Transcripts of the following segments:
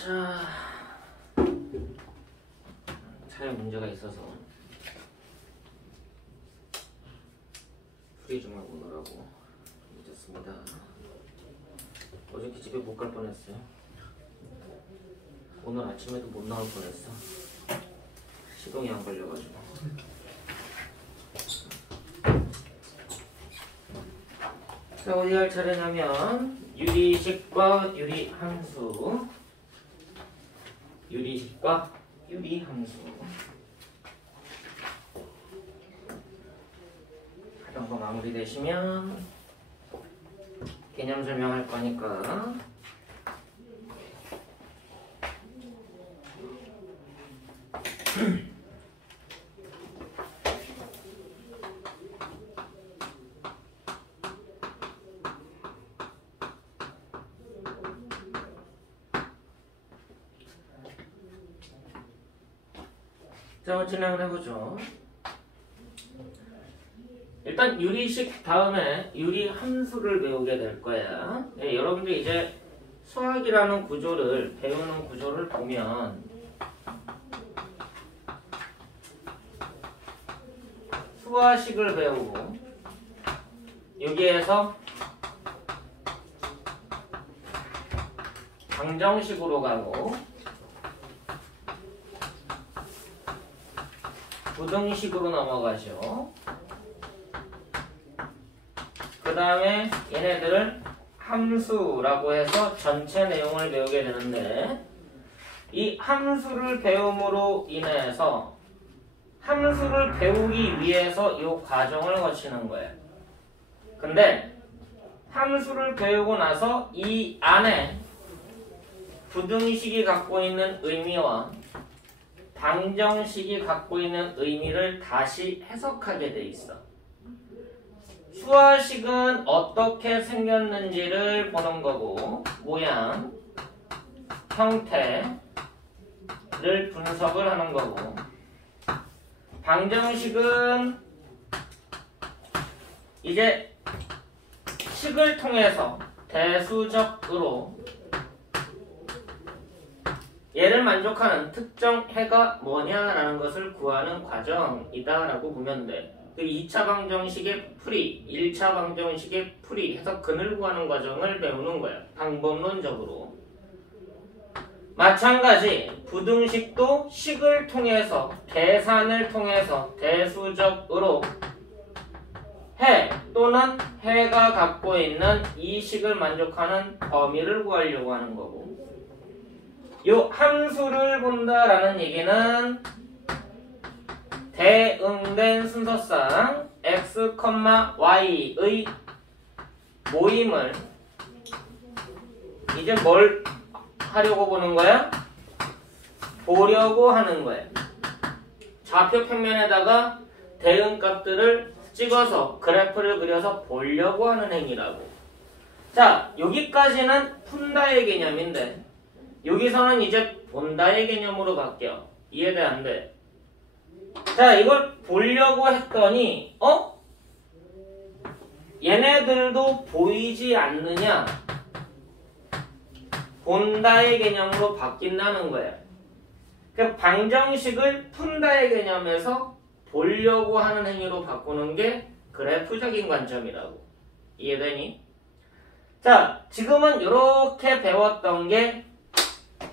자, 촬영 문제가 있어서 프리 좀 하고 오느라고 늦었습니다. 어저께 집에 못 갈 뻔했어요. 오늘 아침에도 못 나올 뻔했어. 시동이 안 걸려가지고. 자, 어디 할 차례냐면 유리식과 유리함수, 유리식과 유리함수. 하던 거 마무리되시면 개념 설명할 거니까 자, 진행을 해보죠. 일단 유리식 다음에 유리함수를 배우게 될 거야. 네, 여러분들 이제 수학이라는 구조를 배우는 구조를 보면 수화식을 배우고 여기에서 방정식으로 가고 부등식으로 넘어가죠. 그 다음에 얘네들을 함수라고 해서 전체 내용을 배우게 되는데, 이 함수를 배움으로 인해서 함수를 배우기 위해서 이 과정을 거치는 거예요. 근데 함수를 배우고 나서 이 안에 부등식이 갖고 있는 의미와 방정식이 갖고 있는 의미를 다시 해석하게 돼 있어. 수화식은 어떻게 생겼는지를 보는 거고, 모양, 형태를 분석을 하는 거고, 방정식은 이제 식을 통해서 대수적으로 얘를 만족하는 특정 해가 뭐냐라는 것을 구하는 과정이다라고 보면 돼. 2차 방정식의 풀이, 1차 방정식의 풀이 해서 근을 구하는 과정을 배우는 거야. 방법론적으로. 마찬가지 부등식도 식을 통해서, 계산을 통해서 대수적으로 해 또는 해가 갖고 있는 이 식을 만족하는 범위를 구하려고 하는 거고, 요 함수를 본다라는 얘기는 대응된 순서상 x, y의 모임을 이제 뭘 하려고 보는 거야? 보려고 하는 거야. 좌표 평면에다가 대응값들을 찍어서 그래프를 그려서 보려고 하는 행위라고. 자, 여기까지는 푼다의 개념인데 여기서는 이제 본다의 개념으로 바뀌어. 이해돼 안 돼? 자, 이걸 보려고 했더니 얘네들도 보이지 않느냐? 본다의 개념으로 바뀐다는 거야. 그 방정식을 푼다의 개념에서 보려고 하는 행위로 바꾸는 게 그래프적인 관점이라고. 이해되니? 자, 지금은 이렇게 배웠던 게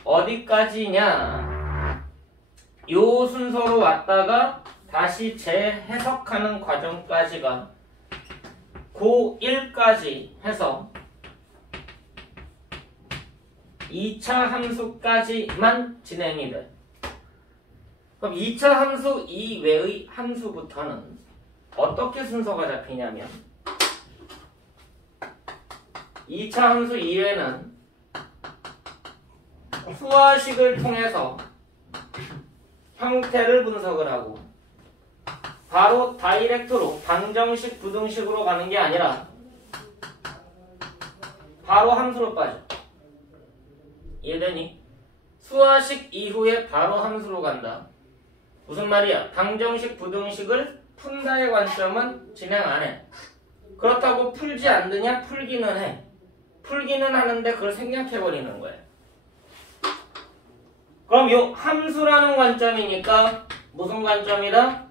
어디까지냐? 요 순서로 왔다가 다시 재해석하는 과정까지가 고1까지 해서 2차 함수까지만 진행이 돼. 그럼 2차 함수 이외의 함수부터는 어떻게 순서가 잡히냐면 2차 함수 이외는 수화식을 통해서 형태를 분석을 하고 바로 다이렉트로 방정식, 부등식으로 가는 게 아니라 바로 함수로 빠져. 이해되니? 수화식 이후에 바로 함수로 간다. 무슨 말이야? 방정식, 부등식을 푼다의 관점은 진행 안 해. 그렇다고 풀지 않느냐? 풀기는 해. 풀기는 하는데 그걸 생략해버리는 거야. 그럼 요 함수라는 관점이니까 무슨 관점이다?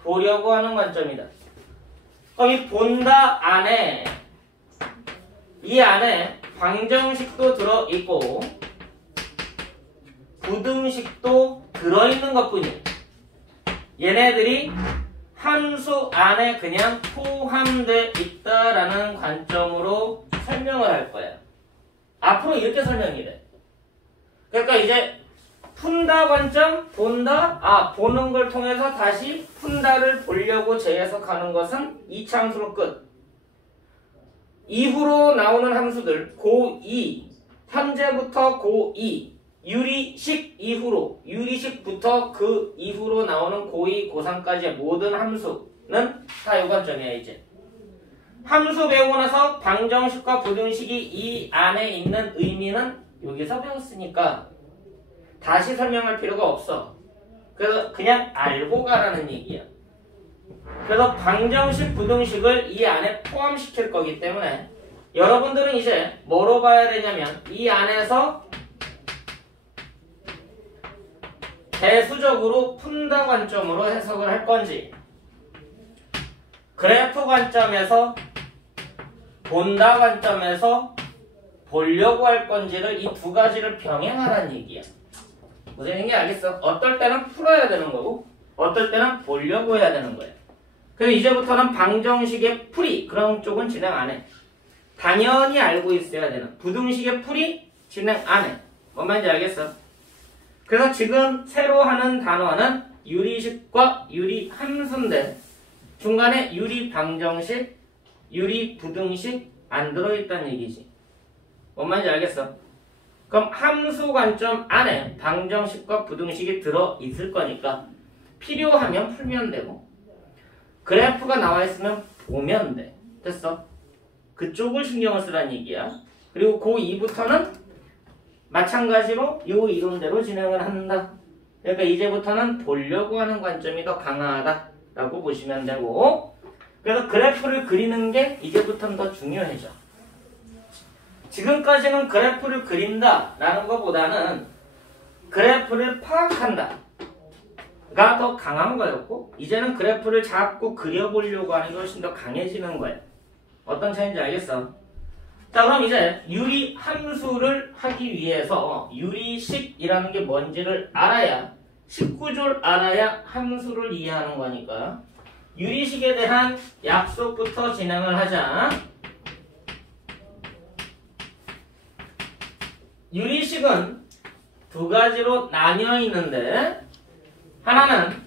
보려고 하는 관점이다. 그럼 이 본다 안에 이 안에 방정식도 들어있고 부등식도 들어있는 것뿐이야. 얘네들이 함수 안에 그냥 포함되어 있다라는 관점으로 설명을 할 거야. 앞으로 이렇게 설명이 돼. 그러니까 이제 푼다 관점, 본다, 보는 걸 통해서 다시 푼다를 보려고 재해석하는 것은 2차 함수로 끝. 이후로 나오는 함수들, 고2, 현재부터 고2, 유리식 이후로, 유리식부터 그 이후로 나오는 고2, 고3까지의 모든 함수는 다 요 관점이야, 이제. 함수 배우고 나서 방정식과 부등식이 이 안에 있는 의미는 여기서 배웠으니까 다시 설명할 필요가 없어. 그래서 그냥 알고 가라는 얘기야. 그래서 방정식, 부등식을 이 안에 포함시킬 거기 때문에 여러분들은 이제 뭐로 봐야 되냐면 이 안에서 대수적으로 푼다 관점으로 해석을 할 건지 그래프 관점에서 본다 관점에서 보려고 할 건지를 이 두 가지를 병행하라는 얘기야. 무슨 얘기인지 알겠어? 어떨 때는 풀어야 되는 거고 어떨 때는 보려고 해야 되는 거야. 그래서 이제부터는 방정식의 풀이 그런 쪽은 진행 안 해. 당연히 알고 있어야 되는 부등식의 풀이 진행 안 해. 뭔 말인지 알겠어? 그래서 지금 새로 하는 단어는 유리식과 유리함수인데 중간에 유리방정식, 유리부등식 안 들어있다는 얘기지. 뭔 말인지 알겠어? 그럼 함수 관점 안에 방정식과 부등식이 들어있을 거니까 필요하면 풀면 되고 그래프가 나와 있으면 보면 돼. 됐어? 그쪽을 신경을 쓰라는 얘기야. 그리고 고2부터는 마찬가지로 요 이론대로 진행을 한다. 그러니까 이제부터는 보려고 하는 관점이 더 강하다라고 보시면 되고 그래서 그래프를 그리는 게 이제부터는 더 중요해져. 지금까지는 그래프를 그린다라는 것보다는 그래프를 파악한다가 더 강한 거였고 이제는 그래프를 자꾸 그려보려고 하는 게 훨씬 더 강해지는 거예요. 어떤 차이인지 알겠어? 자 그럼 이제 유리함수를 하기 위해서 유리식이라는 게 뭔지를 알아야 식구조를 알아야 함수를 이해하는 거니까 유리식에 대한 약속부터 진행을 하자. 유리식은 두 가지로 나뉘어 있는데 하나는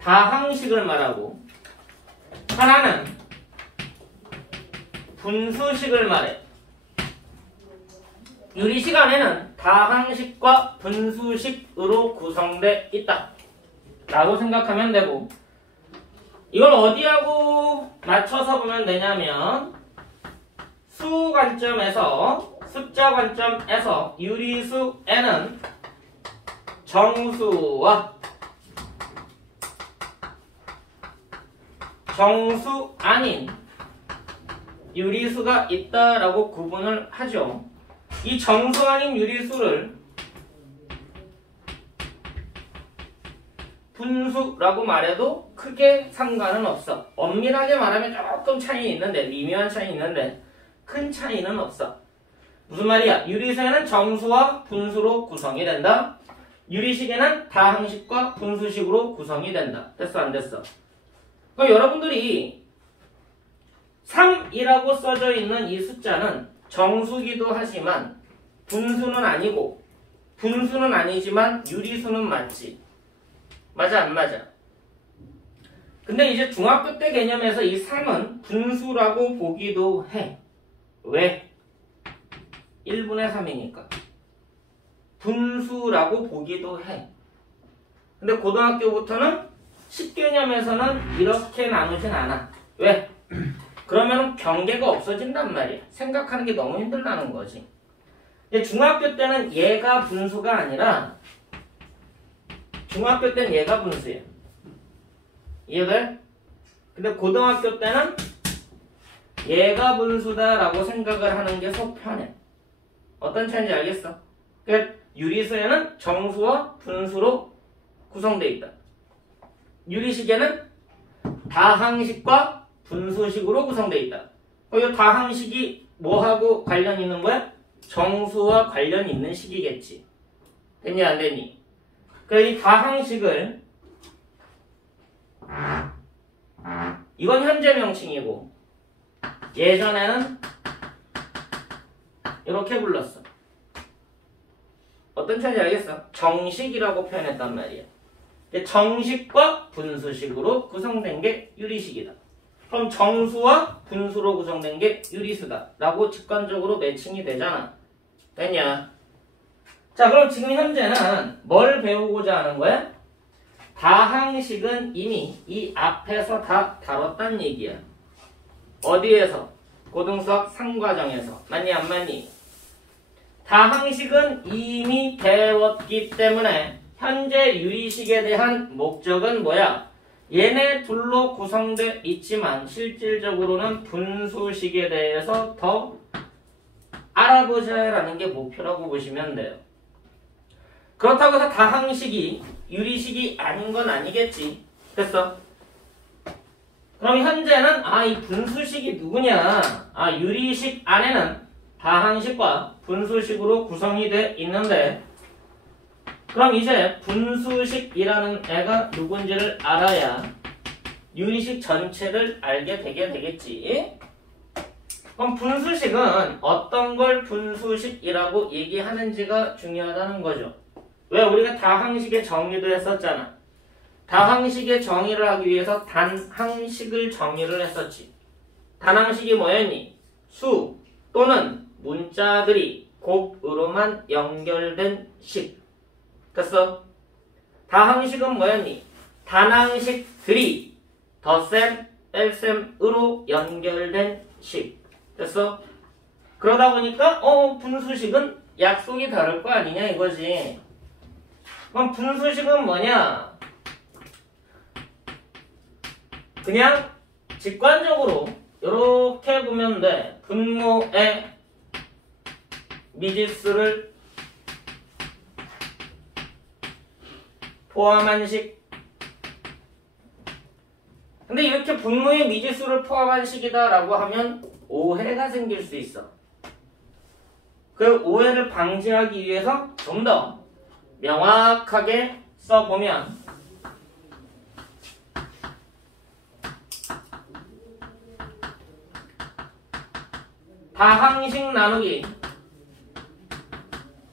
다항식을 말하고 하나는 분수식을 말해. 유리식 안에는 다항식과 분수식으로 구성되어 있다 라고 생각하면 되고 이걸 어디하고 맞춰서 보면 되냐면 수 관점에서 숫자 관점에서 유리수 n은 정수와 정수 아닌 유리수가 있다라고 구분을 하죠. 이 정수 아닌 유리수를 분수라고 말해도 크게 상관은 없어. 엄밀하게 말하면 조금 차이 있는데 미묘한 차이 있는데 큰 차이는 없어. 무슨 말이야? 유리수에는 정수와 분수로 구성이 된다. 유리식에는 다항식과 분수식으로 구성이 된다. 됐어 안 됐어? 그럼 여러분들이 3이라고 써져 있는 이 숫자는 정수기도 하지만 분수는 아니고 분수는 아니지만 유리수는 맞지. 맞아 안 맞아? 근데 이제 중학교 때 개념에서 이 3은 분수라고 보기도 해. 왜? 1분의 3이니까. 분수라고 보기도 해. 근데 고등학교부터는 식개념에서는 이렇게 나누진 않아. 왜? 그러면 경계가 없어진단 말이야. 생각하는 게 너무 힘들다는 거지. 근데 중학교 때는 얘가 분수가 아니라 중학교 때는 얘가 분수야. 이해돼? 근데 고등학교 때는 얘가 분수다라고 생각을 하는 게 속 편해. 어떤 차이인지 알겠어? 그러니까 유리수에는 정수와 분수로 구성되어 있다. 유리식에는 다항식과 분수식으로 구성되어 있다. 이 다항식이 뭐하고 관련 있는 거야? 정수와 관련 있는 식이겠지. 됐니 안 됐니? 그래서 이 다항식을 이건 현재 명칭이고 예전에는 이렇게 불렀어. 어떤 차이인지 알겠어? 정식이라고 표현했단 말이야. 정식과 분수식으로 구성된 게 유리식이다. 그럼 정수와 분수로 구성된 게 유리수다 라고 직관적으로 매칭이 되잖아. 됐냐? 자, 그럼 지금 현재는 뭘 배우고자 하는 거야? 다항식은 이미 이 앞에서 다 다뤘단 얘기야. 어디에서? 고등수학 3과정에서. 맞니 안 맞니? 다항식은 이미 배웠기 때문에 현재 유리식에 대한 목적은 뭐야? 얘네 둘로 구성되어 있지만 실질적으로는 분수식에 대해서 더 알아보자라는 게 목표라고 보시면 돼요. 그렇다고 해서 다항식이 유리식이 아닌 건 아니겠지. 됐어? 그럼 현재는 이 분수식이 누구냐? 유리식 안에는 다항식과 분수식으로 구성이 돼 있는데 그럼 이제 분수식이라는 애가 누군지를 알아야 유리식 전체를 알게 되겠지. 그럼 분수식은 어떤 걸 분수식이라고 얘기하는지가 중요하다는 거죠. 왜? 우리가 다항식의 정의도 했었잖아. 다항식의 정의를 하기 위해서 단항식을 정의를 했었지. 단항식이 뭐였니? 수 또는 문자들이 곱으로만 연결된 식. 됐어? 다항식은 뭐였니? 단항식들이 덧셈, 뺄셈으로 연결된 식. 됐어? 그러다 보니까 분수식은 약속이 다를 거 아니냐 이거지. 그럼 분수식은 뭐냐? 그냥 직관적으로 이렇게 보면 돼. 분모의 미지수를 포함한 식. 근데 이렇게 분모의 미지수를 포함한 식이다 라고 하면 오해가 생길 수 있어. 그 오해를 방지하기 위해서 좀 더 명확하게 써보면 다항식 나누기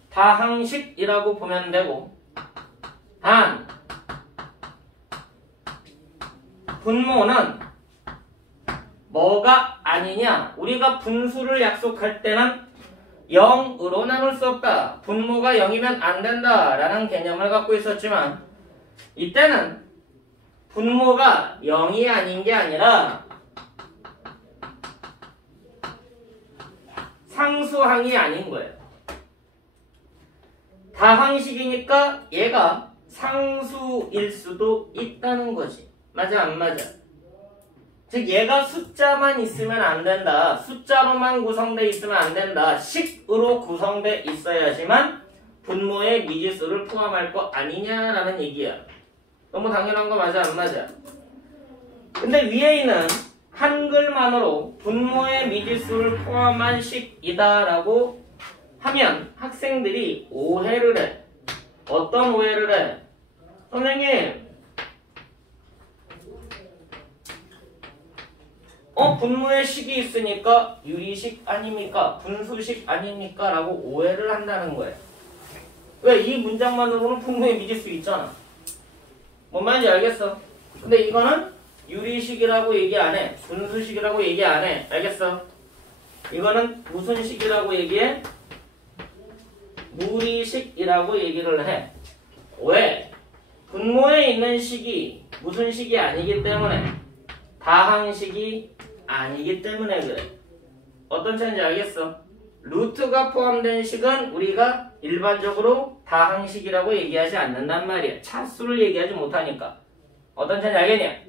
다항식이라고 보면 되고 단 분모는 뭐가 아니냐? 우리가 분수를 약속할 때는 0으로 나눌 수 없다. 분모가 0이면 안 된다 라는 개념을 갖고 있었지만 이때는 분모가 0이 아닌 게 아니라 상수항이 아닌 거예요. 다항식이니까 얘가 상수일 수도 있다는 거지. 맞아 안 맞아? 즉 얘가 숫자만 있으면 안 된다. 숫자로만 구성되어 있으면 안 된다. 식으로 구성되어 있어야지만 분모의 미지수를 포함할 거 아니냐라는 얘기야. 너무 당연한 거 맞아 안 맞아? 근데 위에 있는 한글만으로 분모의 미지수를 포함한 식이다 라고 하면 학생들이 오해를 해. 어떤 오해를 해? 선생님 분모의 식이 있으니까 유리식 아닙니까? 분수식 아닙니까? 라고 오해를 한다는 거예요. 왜? 이 문장만으로는 분모의 미지수 있잖아. 뭔 말인지 알겠어? 근데 이거는 유리식이라고 얘기 안 해. 분수식이라고 얘기 안 해. 알겠어? 이거는 무슨 식이라고 얘기해? 무리식이라고 얘기를 해. 왜? 분모에 있는 식이 무슨 식이 아니기 때문에 다항식이 아니기 때문에 그래. 어떤 차이인지 알겠어? 루트가 포함된 식은 우리가 일반적으로 다항식이라고 얘기하지 않는단 말이야. 차수를 얘기하지 못하니까. 어떤 차이인지 알겠냐?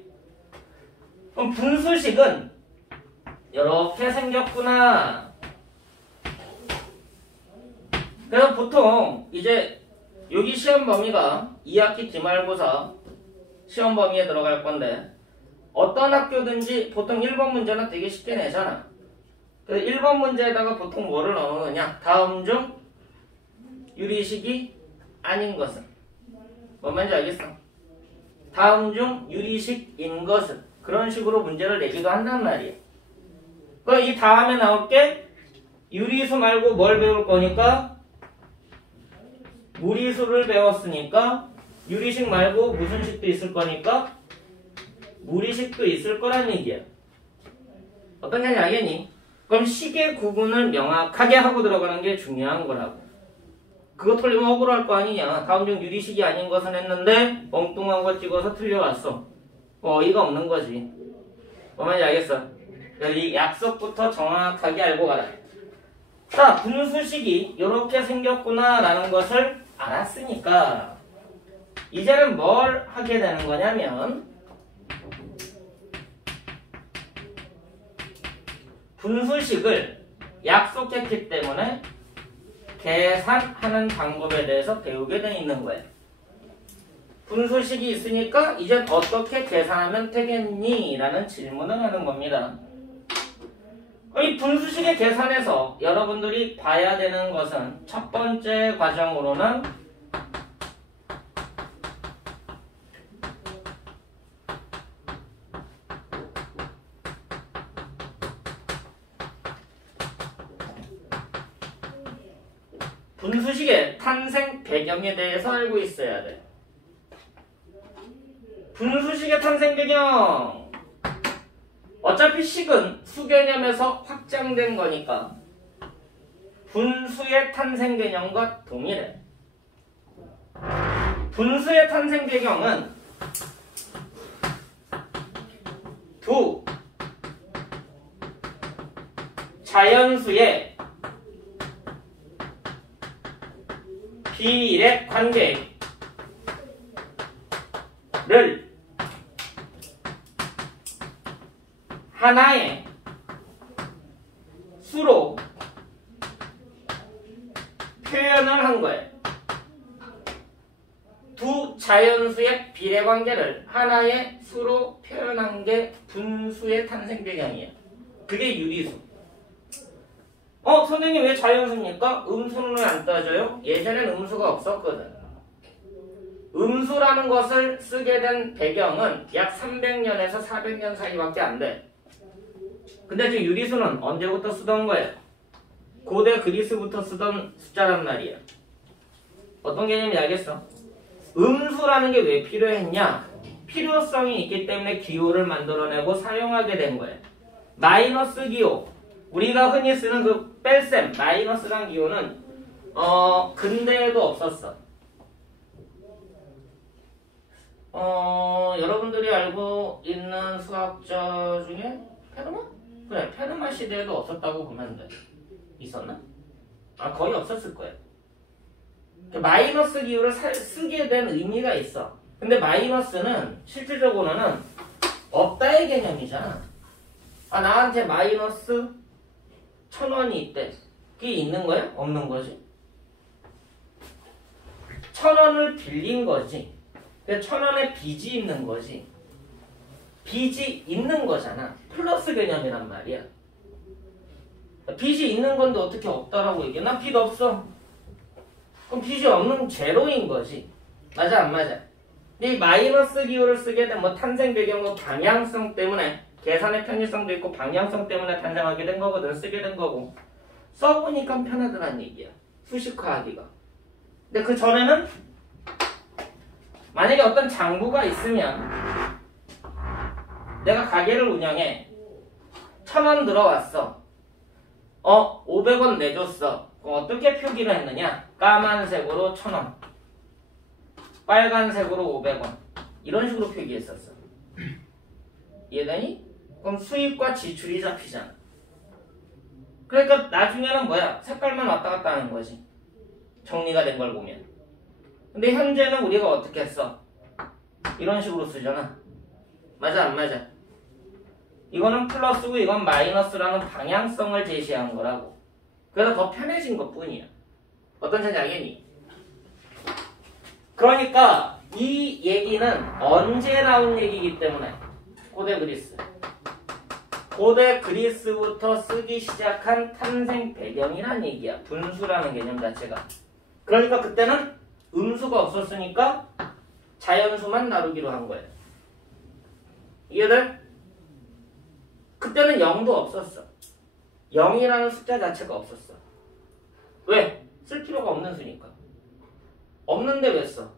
그럼 분수식은 이렇게 생겼구나. 그래서 보통 이제 여기 시험 범위가 2학기 기말고사 시험 범위에 들어갈 건데 어떤 학교든지 보통 1번 문제는 되게 쉽게 내잖아. 그래서 1번 문제에다가 보통 뭐를 넣느냐? 다음 중 유리식이 아닌 것은. 뭔 말인지 알겠어? 다음 중 유리식인 것은. 그런 식으로 문제를 내기도 한단 말이야. 그럼 이 다음에 나올 게 유리수 말고 뭘 배울 거니까? 무리수를 배웠으니까 유리식 말고 무슨 식도 있을 거니까? 무리식도 있을 거란 얘기야. 어떤 얘기인지 알겠니? 그럼 식의 구분을 명확하게 하고 들어가는 게 중요한 거라고. 그거 틀리면 억울할 거 아니냐. 다음 중 유리식이 아닌 것은 했는데 엉뚱한 거 찍어서 틀려왔어. 어이가 없는 거지. 뭔지 알겠어? 이 약속부터 정확하게 알고 가라. 자, 분수식이 이렇게 생겼구나 라는 것을 알았으니까 이제는 뭘 하게 되는 거냐면 분수식을 약속했기 때문에 계산하는 방법에 대해서 배우게 돼 있는 거예요. 분수식이 있으니까 이제 어떻게 계산하면 되겠니? 라는 질문을 하는 겁니다. 이 분수식의 계산에서 여러분들이 봐야 되는 것은 첫 번째 과정으로는 분수식의 탄생 배경에 대해서 알고 있어야 돼. 분수식의 탄생 배경. 어차피 식은 수개념에서 확장된 거니까 분수의 탄생 개념과 동일해. 분수의 탄생 배경은 두 자연수의 비례 관계를 하나의 수로 표현을 한 거예요. 두 자연수의 비례관계를 하나의 수로 표현한 게 분수의 탄생 배경이에요. 그게 유리수. 선생님 왜 자연수입니까? 음수는 왜 안 따져요? 예전엔 음수가 없었거든. 음수라는 것을 쓰게 된 배경은 약 300년에서 400년 사이밖에 안 돼. 근데 지금 유리수는 언제부터 쓰던 거예요? 고대 그리스부터 쓰던 숫자란 말이야. 어떤 개념인지 알겠어? 음수라는 게 왜 필요했냐? 필요성이 있기 때문에 기호를 만들어내고 사용하게 된 거예요. 마이너스 기호. 우리가 흔히 쓰는 그 뺄셈, 마이너스란 기호는 근대에도 없었어. 여러분들이 알고 있는 수학자 중에 페르마? 그래, 페르마 시대에도 없었다고 보면 돼. 있었나? 거의 없었을 거예요. 마이너스 기호를 쓰게 된 의미가 있어. 근데 마이너스는 실질적으로는 없다의 개념이잖아. 나한테 마이너스 1000원이 있대. 그게 있는 거야? 없는 거지? 1000원을 빌린 거지. 1000원에 빚이 있는 거지. 빚이 있는 거잖아. 플러스 개념이란 말이야. 빚이 있는 건데 어떻게 없다라고 얘기해? 나 빚 없어. 그럼 빚이 없는 제로인 거지. 맞아 안 맞아? 이 마이너스 기호를 쓰게 된 탄생 배경은 방향성 때문에 계산의 편의성도 있고 방향성 때문에 탄생하게 된 거거든. 쓰게 된 거고. 써보니까 편하더란 얘기야. 수식화하기가. 근데 그 전에는 만약에 어떤 장부가 있으면 내가 가게를 운영해. 1000원 들어왔어. 500원 내줬어. 그럼 어떻게 표기를 했느냐? 까만색으로 1000원. 빨간색으로 500원. 이런 식으로 표기했었어. 이해되니? 그럼 수입과 지출이 잡히잖아. 그러니까 나중에는 뭐야? 색깔만 왔다 갔다 하는 거지. 정리가 된 걸 보면. 근데 현재는 우리가 어떻게 했어? 이런 식으로 쓰잖아. 맞아 안 맞아? 이거는 플러스고 이건 마이너스라는 방향성을 제시한 거라고. 그래서 더 편해진 것 뿐이야. 어떤 차인지 알겠니? 그러니까 이 얘기는 언제 나온 얘기이기 때문에 고대 그리스. 고대 그리스부터 쓰기 시작한 탐생 배경이란 얘기야. 분수라는 개념 자체가. 그러니까 그때는 음수가 없었으니까 자연수만 나누기로 한 거예요. 이해돼? 그때는 0도 없었어. 0이라는 숫자 자체가 없었어. 왜? 쓸 필요가 없는 수니까. 없는데 왜 써?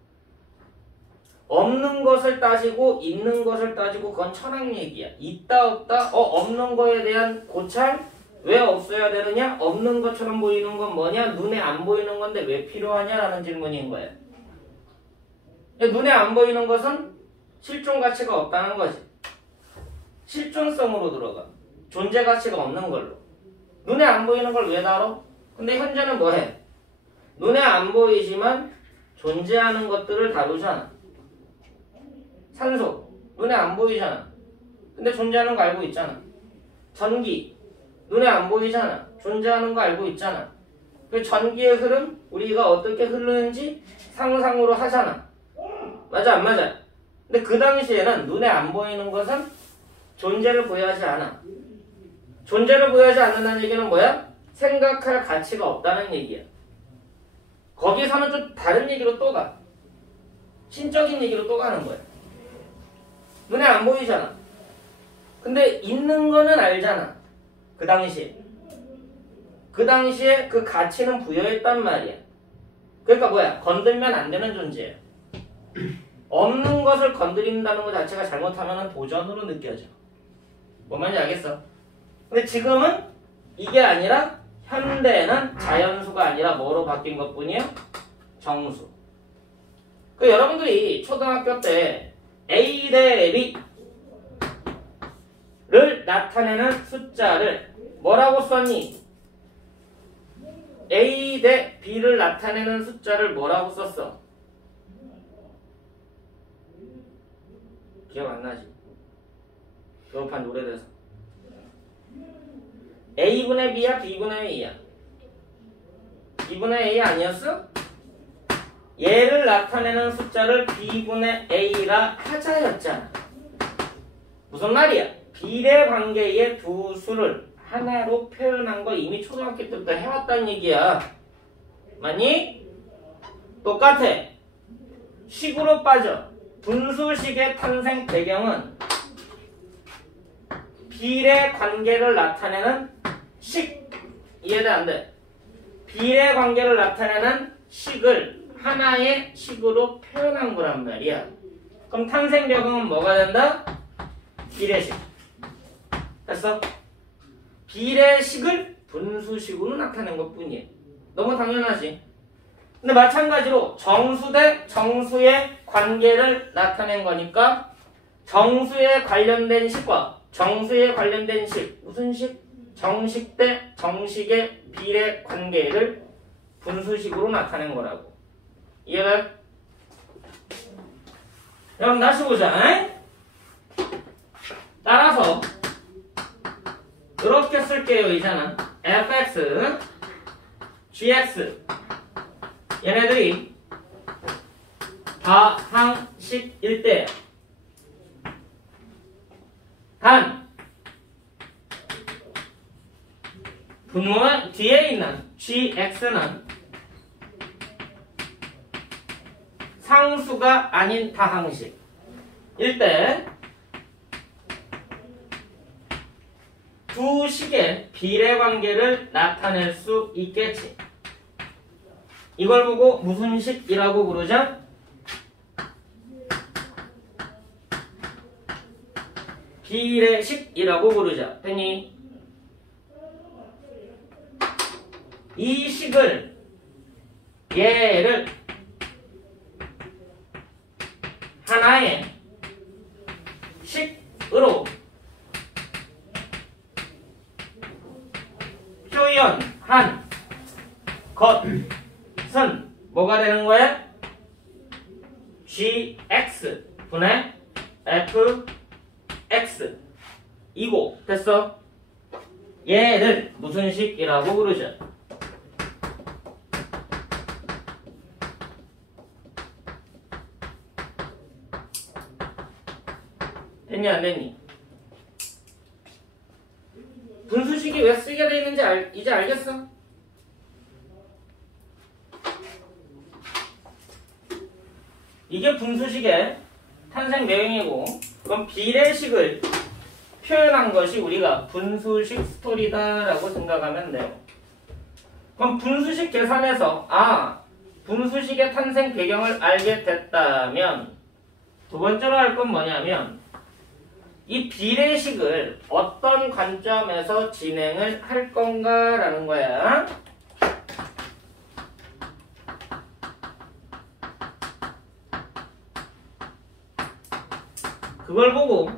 없는 것을 따지고 있는 것을 따지고 그건 천학 얘기야. 있다 없다 없는 거에 대한 고찰 왜 없어야 되느냐? 없는 것처럼 보이는 건 뭐냐? 눈에 안 보이는 건데 왜 필요하냐라는 질문인 거예요. 눈에 안 보이는 것은 실존 가치가 없다는 거지. 실존성으로 들어가. 존재 가치가 없는 걸로. 눈에 안 보이는 걸 왜 다뤄? 근데 현재는 뭐해? 눈에 안 보이지만 존재하는 것들을 다루잖아. 산소, 눈에 안 보이잖아. 근데 존재하는 거 알고 있잖아. 전기, 눈에 안 보이잖아. 존재하는 거 알고 있잖아. 그 전기의 흐름, 우리가 어떻게 흐르는지 상상으로 하잖아. 맞아, 안 맞아? 근데 그 당시에는 눈에 안 보이는 것은 존재를 부여하지 않아. 존재를 부여하지 않는다는 얘기는 뭐야? 생각할 가치가 없다는 얘기야. 거기서는 좀 다른 얘기로 또 가. 신적인 얘기로 또 가는 거야. 눈에 안 보이잖아. 근데 있는 거는 알잖아. 그 당시에. 그 당시에 그 가치는 부여했단 말이야. 그러니까 뭐야? 건들면 안 되는 존재야. 없는 것을 건드린다는 것 자체가 잘못하면 도전으로 느껴져. 뭔 말인지 알겠어? 근데 지금은 이게 아니라 현대에는 자연수가 아니라 뭐로 바뀐 것뿐이에요? 정수. 그 여러분들이 초등학교 때 A 대 B를 나타내는 숫자를 뭐라고 썼니? A 대 B를 나타내는 숫자를 뭐라고 썼어? 기억 안 나지? 졸업한 지 오래돼서. A분의 B야? B분의 A야? B분의 A 아니었어? 얘를 나타내는 숫자를 B분의 A라 하자였잖아. 무슨 말이야? 비례 관계의 두 수를 하나로 표현한 거 이미 초등학교 때부터 해왔다는 얘기야. 맞니? 똑같아. 식으로 빠져. 분수식의 탄생 배경은 비례 관계를 나타내는 식. 이해돼 안 돼? 비례 관계를 나타내는 식을 하나의 식으로 표현한 거란 말이야. 그럼 탄생 배경은 뭐가 된다? 비례식. 됐어? 비례식을 분수식으로 나타낸 것 뿐이에요. 너무 당연하지? 근데 마찬가지로 정수 대 정수의 관계를 나타낸 거니까 정수에 관련된 식과 정수에 관련된 식, 무슨 식? 정식 대 정식의 비례 관계를 분수식으로 나타낸 거라고. 이해가? 그럼 다시 보자. 따라서 이렇게 쓸게요. 이제는 fx, gx 얘네들이 다항식일 때 단 분모의 뒤에 있는 gx는 상수가 아닌 다항식일 때 두 식의 비례 관계를 나타낼 수 있겠지. 이걸 보고 무슨 식이라고 부르자? 비례식이라고 부르자. 됐니? 이 식을 얘를 하나의 식으로 표현한 것은 뭐가 되는 거야? gx 분의 fx 이고. 됐어? 얘를 무슨 식이라고 부르죠? 됐니 안 됐니? 분수식이 왜 쓰게 돼 있는지 이제 알겠어? 이게 분수식의 탄생 내용이고, 그럼 비례식을 표현한 것이 우리가 분수식 스토리다라고 생각하면 돼요. 그럼 분수식 계산에서 분수식의 탄생 배경을 알게 됐다면 두 번째로 할 건 뭐냐면 이 비례식을 어떤 관점에서 진행을 할 건가라는 거야. 그걸 보고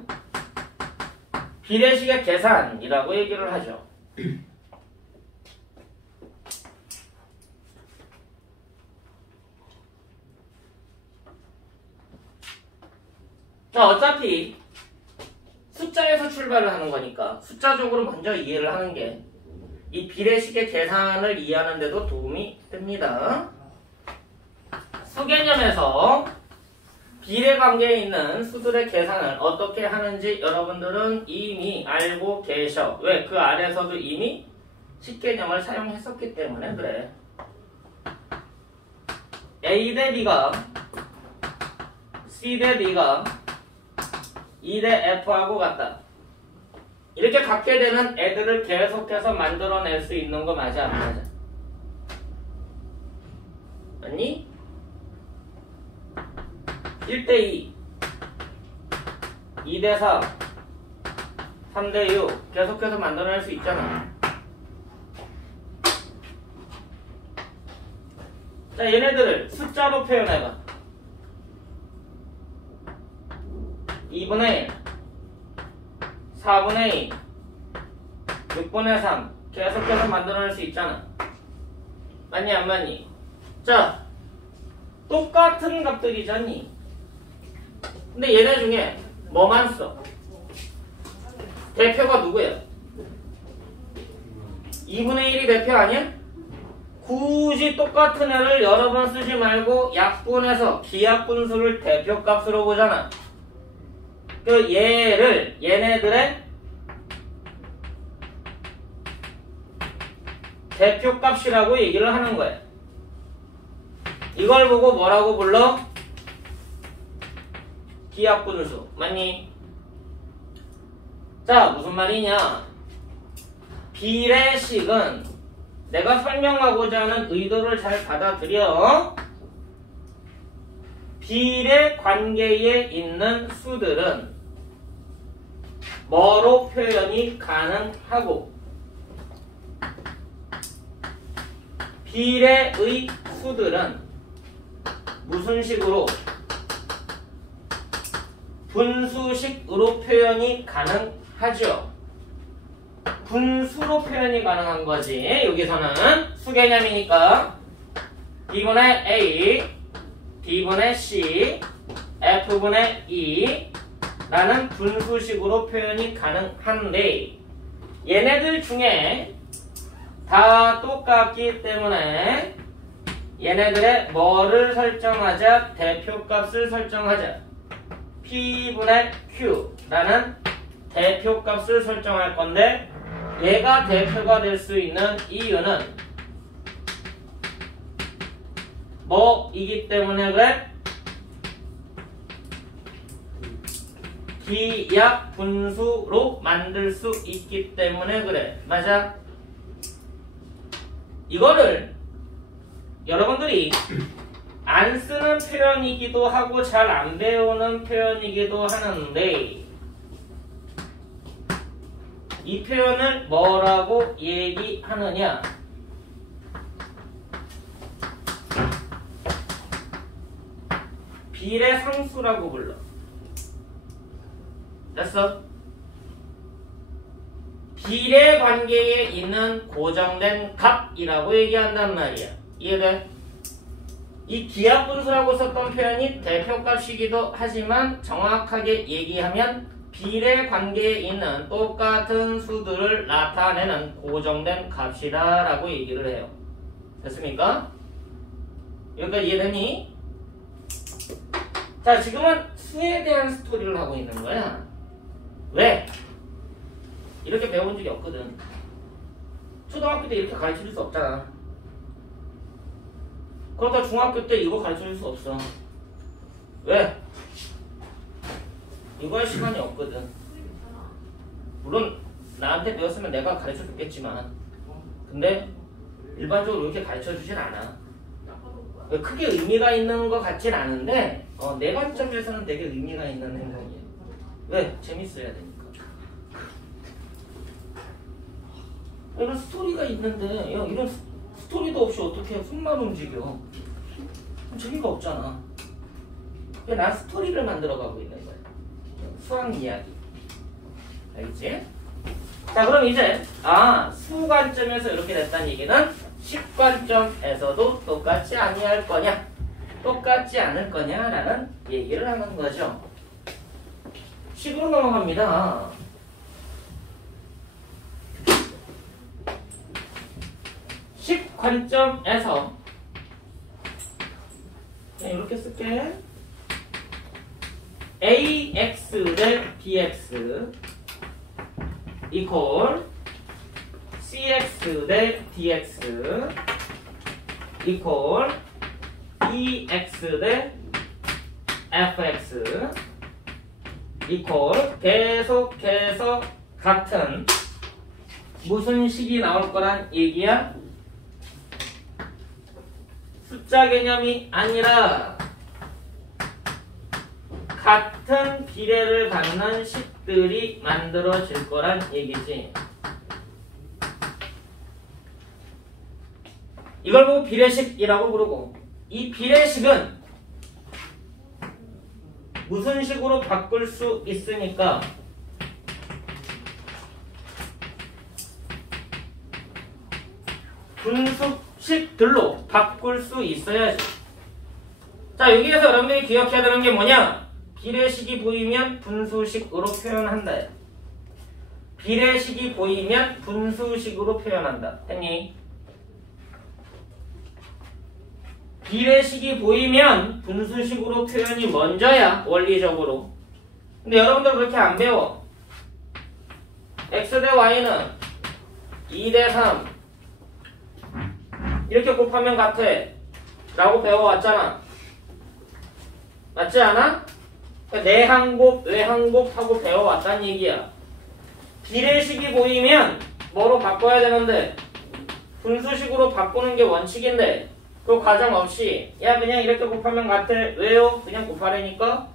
비례식의 계산이라고 얘기를 하죠. 자, 어차피 숫자에서 출발을 하는 거니까 숫자적으로 먼저 이해를 하는 게 이 비례식의 계산을 이해하는 데도 도움이 됩니다. 수개념에서 비례 관계에 있는 수들의 계산을 어떻게 하는지 여러분들은 이미 알고 계셔. 왜? 그 아래서도 이미 식개념을 사용했었기 때문에 그래. A 대 B가 C 대 D가 E 대 F하고 같다. 이렇게 갖게 되는 애들을 계속해서 만들어낼 수 있는 거 맞아 안 맞아? 아니? 1대2, 2대4, 3대6 계속해서 만들어낼 수 있잖아. 자, 얘네들을 숫자로 표현해봐. 2분의 1, 4분의 2, 6분의 3 계속해서 만들어낼 수 있잖아. 맞니 안 맞니? 자, 똑같은 값들이잖니. 근데 얘네 중에 뭐만 써? 대표가 누구야? 2분의 1이 대표 아니야? 굳이 똑같은 애를 여러 번 쓰지 말고 약분해서 기하분수를 대표값으로 보잖아. 그 얘네들의 대표값이라고 얘기를 하는 거야. 이걸 보고 뭐라고 불러? 기하분수. 맞니? 자, 무슨 말이냐? 비례식은 내가 설명하고자 하는 의도를 잘 받아들여. 비례 관계에 있는 수들은 뭐로 표현이 가능하고 비례의 수들은 무슨 식으로? 분수식으로 표현이 가능하죠. 분수로 표현이 가능한 거지. 여기서는 수개념이니까 B분의 A, B분의 C, F분의 E 라는 분수식으로 표현이 가능한데 얘네들 중에 다 똑같기 때문에 얘네들의 뭐를 설정하자? 대표값을 설정하자. P분의 Q라는 대표값을 설정할 건데 얘가 대표가 될 수 있는 이유는 뭐이기 때문에 그래? 기약분수로 만들 수 있기 때문에 그래. 맞아? 이거를 여러분들이 안 쓰는 표현이기도 하고 잘 안 배우는 표현이기도 하는데 이 표현을 뭐라고 얘기하느냐? 비례상수라고 불러. 됐어? 비례 관계에 있는 고정된 값이라고 얘기한단 말이야. 이해돼? 이 기하분수라고 썼던 표현이 대표값이기도 하지만 정확하게 얘기하면 비례 관계에 있는 똑같은 수들을 나타내는 고정된 값이다 라고 얘기를 해요. 됐습니까? 여기까지 이해되니? 자, 지금은 수에 대한 스토리를 하고 있는 거야. 왜? 이렇게 배워본 적이 없거든. 초등학교 때 이렇게 가르쳐줄 수 없잖아. 그렇다 중학교 때 이거 가르쳐줄 수 없어. 왜? 이거 할 시간이 없거든. 물론 나한테 배웠으면 내가 가르쳐줬겠지만 근데 일반적으로 이렇게 가르쳐주진 않아. 크게 의미가 있는 것 같진 않은데 내 관점에서는 되게 의미가 있는 행동이에요. 왜? 재밌어야 되니까. 이런 스토리가 있는데 이런 스토리도 없이 어떻게 손만 움직여? 재미가 없잖아. 난 스토리를 만들어가고 있는 거야. 수학 이야기. 알겠지? 자 그럼 이제 수 관점에서 이렇게 됐다는 얘기는 식 관점에서도 똑같지 아니할 거냐 똑같지 않을 거냐라는 얘기를 하는 거죠. 식으로 넘어갑니다. 식 관점에서 이렇게 쓸게. ax 대 bx 이퀄 cx 대 dx 이퀄 ex 대 fx 이퀄 계속해서 같은 무슨 식이 나올 거란 얘기야? 숫자 개념이 아니라 같은 비례를 갖는 식들이 만들어질 거란 얘기지. 이걸 보고 비례식이라고 부르고 이 비례식은 무슨 식으로 바꿀 수 있으니까 분수식들로 바꿀 수 있어야지. 자 여기에서 여러분들이 기억해야 되는 게 뭐냐? 비례식이 보이면 분수식으로 표현한다. 비례식이 보이면 분수식으로 표현한다. 됐니? 비례식이 보이면 분수식으로 표현이 먼저야 원리적으로. 근데 여러분들 그렇게 안 배워. x 대 y는 2 대 3 이렇게 곱하면 같아 라고 배워왔잖아. 맞지 않아? 내항곱 외항곱 하고 배워왔다는 얘기야. 비례식이 보이면 뭐로 바꿔야 되는데 분수식으로 바꾸는 게 원칙인데 그 과정 없이 야 그냥 이렇게 곱하면 같아. 왜요? 그냥 곱하라니까.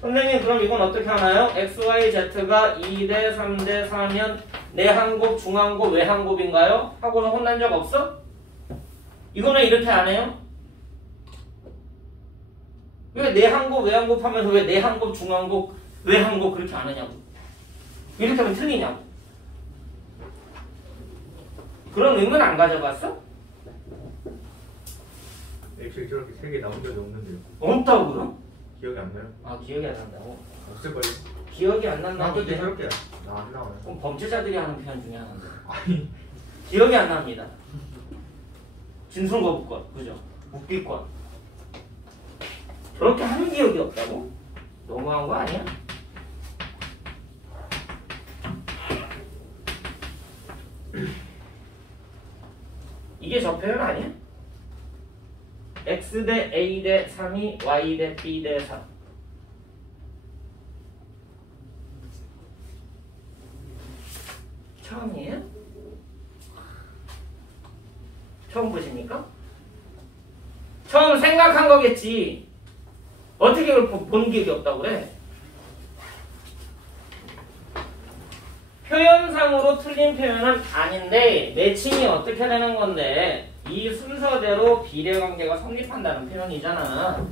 선생님 그럼 이건 어떻게 하나요? x, y, z가 2 대 3 대 4면 내항곱, 중항곱, 외항곱인가요? 하고는 혼난 적 없어? 이거는 이렇게 안 해요? 왜 내항곱, 외항곱 하면서 왜 내항곱, 중항곱, 외항곱 그렇게 안 하냐고. 이렇게 하면 틀리냐고. 그런 의문 안 가져봤어? 애초에 저렇게 3개 나온 적이 없는데요. 없다고요? 기억이 안 나요? 아 기억이 안 난다고? 없을걸요? 기억이 안 난다는 나도 게 저렇게 안 나와요. 그럼 범죄자들이 하는 표현 중에 하나인데 아니 기억이 안 납니다. 진술거부권, 그죠? 묵비권 저렇게 하는 기억이 없다고? 너무한 거 아니야? 이게 저 표현 아니야? x 대 a 대 3이 y 대 b 대 3 처음이에요? 처음 보십니까? 처음 생각한 거겠지. 어떻게 그걸 본 기억이 없다고 그래? 표현상으로 틀린 표현은 아닌데 매칭이 어떻게 되는 건데 이 순서대로 비례관계가 성립한다는 표현이잖아.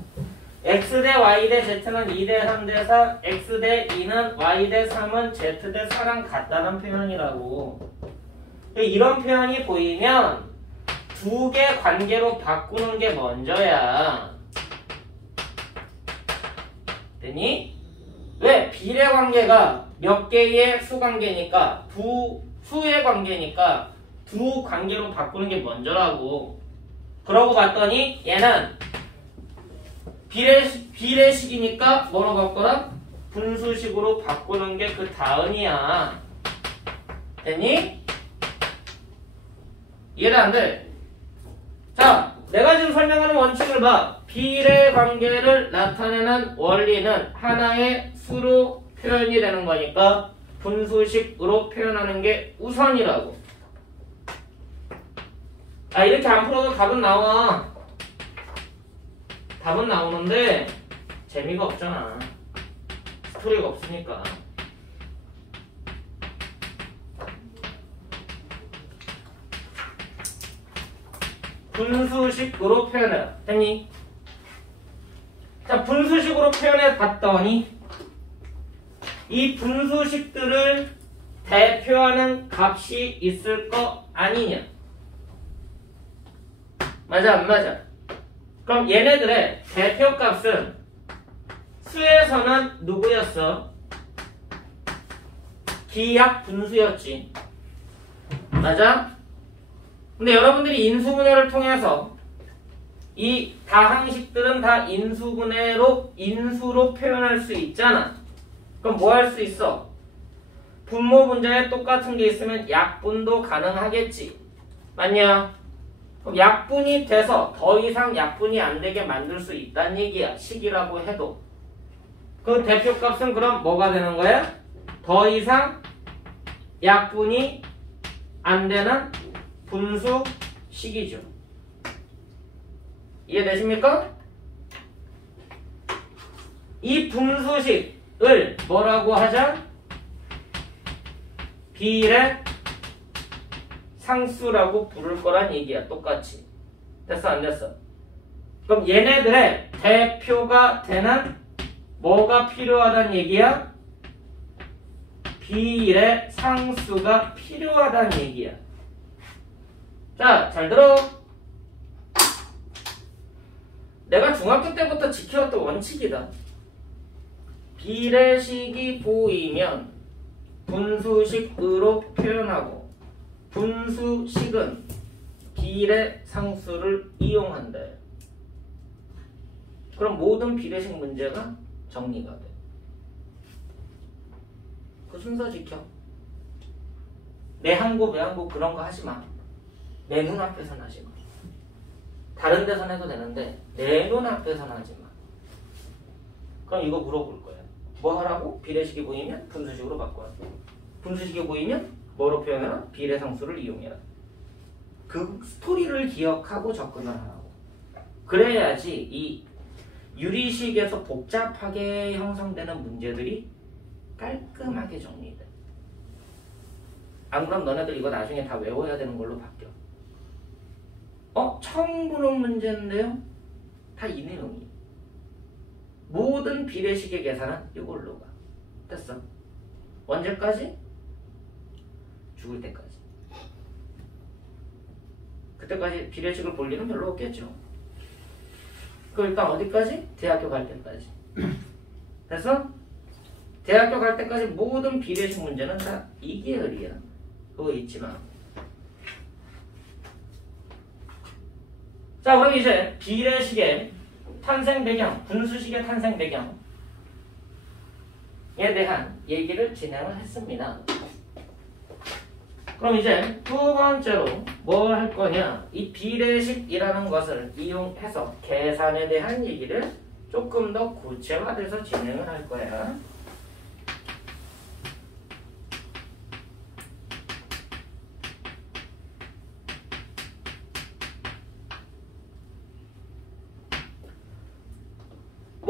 x 대 y 대 z는 2 대 3 대 4 x 대 2는 y 대 3은 z 대 4랑 같다는 표현이라고. 이런 표현이 보이면 두 개 관계로 바꾸는 게 먼저야. 됐니? 왜? 비례관계가 몇 개의 수관계니까 두 수의 관계니까 두 관계로 바꾸는 게 먼저라고. 그러고 봤더니 얘는 비례식이니까 뭐로 바꿔라? 분수식으로 바꾸는 게 그 다음이야. 됐니? 이해가 안 돼? 자, 내가 지금 설명하는 원칙을 봐. 비례 관계를 나타내는 원리는 하나의 수로 표현이 되는 거니까 분수식으로 표현하는 게 우선이라고. 아, 이렇게 안 풀어도 답은 나와. 답은 나오는데 재미가 없잖아. 스토리가 없으니까. 분수식으로 표현해요. 됐니? 자, 분수식으로 표현해 봤더니 이 분수식들을 대표하는 값이 있을 거 아니냐? 맞아, 안 맞아? 그럼 얘네들의 대표값은 수에서는 누구였어? 기하 분수였지. 맞아? 근데 여러분들이 인수분해를 통해서 이 다항식들은 다 인수분해로 인수로 표현할 수 있잖아. 그럼 뭐 할 수 있어? 분모 분자에 똑같은 게 있으면 약분도 가능하겠지. 맞냐? 그럼 약분이 돼서 더 이상 약분이 안 되게 만들 수 있다는 얘기야. 식이라고 해도. 그 대표값은 그럼 뭐가 되는 거야? 더 이상 약분이 안 되는 분수식이죠. 이해되십니까? 이 분수식을 뭐라고 하자? 비례 상수라고 부를 거란 얘기야. 똑같이. 됐어, 안 됐어? 그럼 얘네들의 대표가 되는 뭐가 필요하다는 얘기야? 비례 상수가 필요하다는 얘기야. 자, 잘 들어. 내가 중학교 때부터 지켜왔던 원칙이다. 비례식이 보이면 분수식으로 표현하고 분수식은 비례 상수를 이용한대. 그럼 모든 비례식 문제가 정리가 돼. 그 순서 지켜. 내 항고 외항고 그런 거 하지 마. 내 눈앞에서는 하지 마. 다른 데서는 해도 되는데 내 눈앞에서는 하지 마. 그럼 이거 물어볼 거야. 뭐 하라고? 비례식이 보이면 분수식으로 바꿔라. 분수식이 보이면 뭐로 표현하라? 비례상수를 이용해라. 그 스토리를 기억하고 접근을 하라고. 그래야지 이 유리식에서 복잡하게 형성되는 문제들이 깔끔하게 정리돼. 안 그럼 너네들 이거 나중에 다 외워야 되는 걸로 바뀌어. 처음 보는 문제인데요? 다 이 내용이. 모든 비례식의 계산은 이걸로 가. 됐어. 언제까지? 죽을 때까지. 그때까지 비례식을 볼 일은 별로 없겠죠. 그럼 일단 어디까지? 대학교 갈 때까지. 됐어? 대학교 갈 때까지 모든 비례식 문제는 다 이 계열이야. 그거 잊지 마. 자, 그럼 이제 비례식의 탄생 배경, 분수식의 탄생 배경에 대한 얘기를 진행을 했습니다. 그럼 이제 두 번째로 뭘 할 거냐? 이 비례식이라는 것을 이용해서 계산에 대한 얘기를 조금 더 구체화돼서 진행을 할 거야.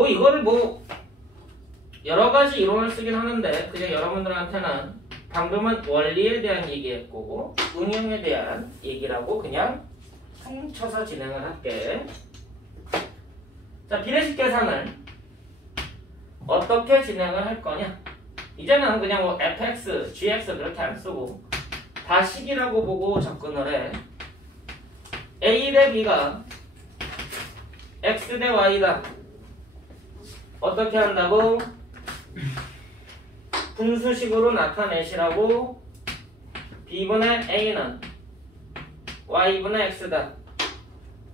이거를 여러 가지 이론을 쓰긴 하는데 그냥 여러분들한테는 방금은 원리에 대한 얘기했고 응용에 대한 얘기라고 그냥 퉁쳐서 진행을 할게. 자, 비례식 계산을 어떻게 진행을 할 거냐? 이제는 그냥 fx, gx 그렇게 안 쓰고 다 식이라고 보고 접근을 해. a 대 b가 x 대 y다. 어떻게 한다고? 분수식으로 나타내시라고. b분의 a는 y분의 x다.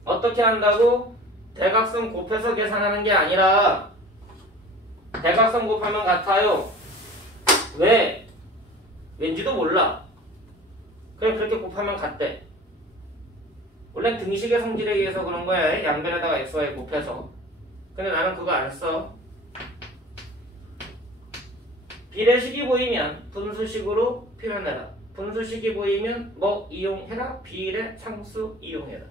어떻게 한다고? 대각선 곱해서 계산하는 게 아니라 대각선 곱하면 같아요. 왜? 왠지도 몰라. 그냥 그렇게 곱하면 같대. 원래 등식의 성질에 의해서 그런 거야. 양변에다가 xy 곱해서. 근데 나는 그거 안 써. 비례식이 보이면 분수식으로 표현해라. 분수식이 보이면 뭐 이용해라? 비례 상수 이용해라.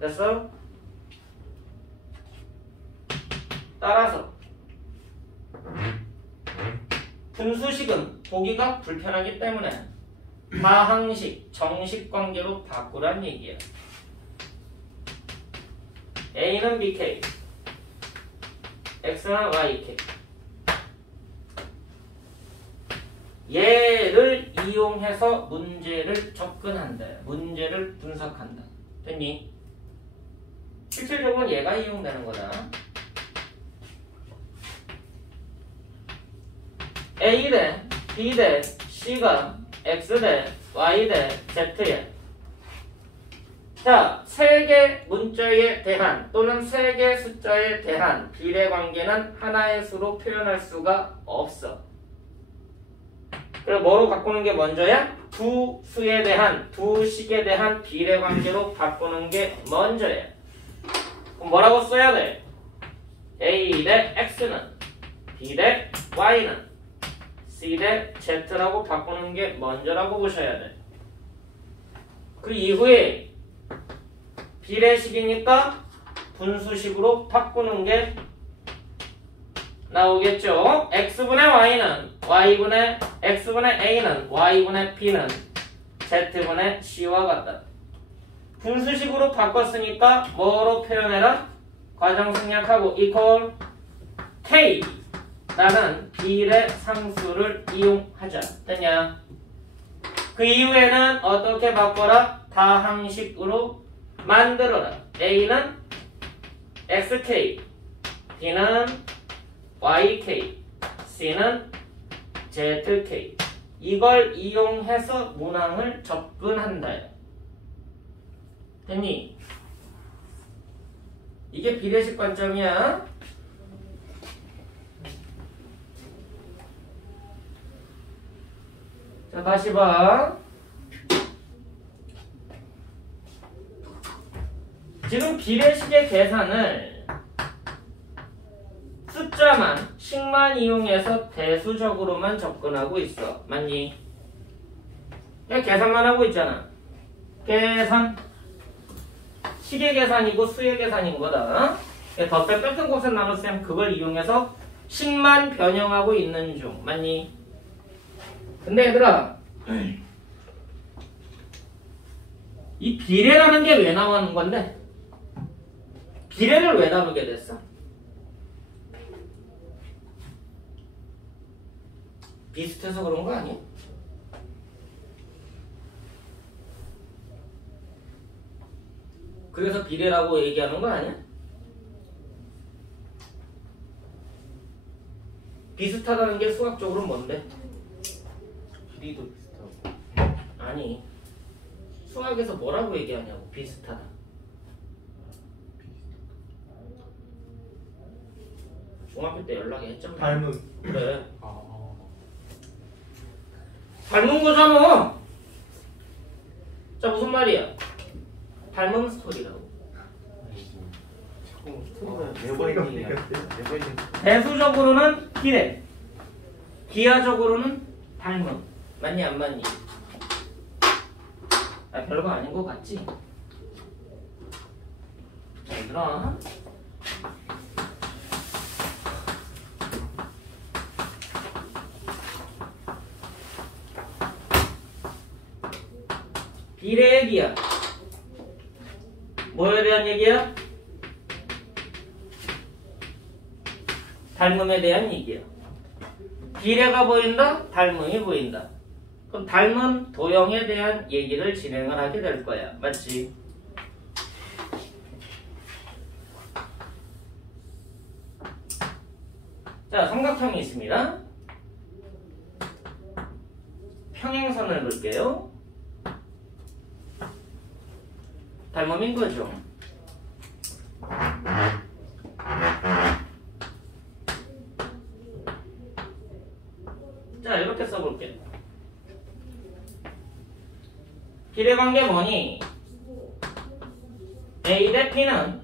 됐어? 따라서 분수식은 보기가 불편하기 때문에 다항식, 정식 관계로 바꾸란 얘기야. A는 BK, X는 YK. 얘를 이용해서 문제를 접근한다. 문제를 분석한다. 됐니? 실질적으로는 얘가 이용되는 거다. A 대 B 대 C가 X 대 Y 대 Z에 자, 세 개 문자에 대한 또는 세 개 숫자에 대한 비례관계는 하나의 수로 표현할 수가 없어. 그럼 뭐로 바꾸는 게 먼저야? 두 수에 대한, 두 식에 대한 비례관계로 바꾸는 게 먼저야. 그럼 뭐라고 써야 돼? A 대 X는 B 대 Y는 C 대 Z라고 바꾸는 게 먼저라고 보셔야 돼. 그 이후에 비례식이니까 분수식으로 바꾸는 게 나오겠죠. X분의 Y는 Y분의 X분의 A는 Y분의 B는 Z분의 C와 같다. 분수식으로 바꿨으니까 뭐로 표현해라? 과정 생략하고 equal K 라는 비례 상수를 이용하자. 됐냐? 그 이후에는 어떻게 바꿔라? 다항식으로 만들어라. A는 XK, B는 YK, C는 ZK. 이걸 이용해서 문항을 접근한다. 됐니? 이게 비례식 관점이야. 자, 다시 봐. 지금 비례식의 계산을 숫자만, 식만 이용해서 대수적으로만 접근하고 있어. 맞니? 그냥 계산만 하고 있잖아. 계산. 식의 계산이고 수의 계산인 거다. 덧셈 뺄셈 곱셈 나눗셈 그걸 이용해서 식만 변형하고 있는 중. 맞니? 근데 얘들아, 이 비례라는 게 왜 나오는 건데? 비례를 왜 나누게 됐어? 비슷해서 그런 거 아니야? 그래서 비례라고 얘기하는 거 아니야? 비슷하다는 게 수학적으로 뭔데? 길이도 비슷하고. 아니, 수학에서 뭐라고 얘기하냐고. 비슷하다. 중학교 때 연락이 했잖아. 닮은. 그래. 아. 닮은 거잖아. 자, 무슨 말이야? 닮은 스토리라고. 대수적으로는 비례, 기하적으로는 닮음. 맞니 안 맞니? 아, 별거 아닌 거 같지? 자, 얘들아, 비례 얘기야. 뭐에 대한 얘기야? 닮음에 대한 얘기야. 비례가 보인다? 닮음이 보인다. 그럼 닮은 도형에 대한 얘기를 진행을 하게 될 거야. 맞지? 자, 삼각형이 있습니다. 평행선을 볼게요. 닮음인 거죠. 자, 이렇게 써볼게. 비례관계 뭐니? A 대 B는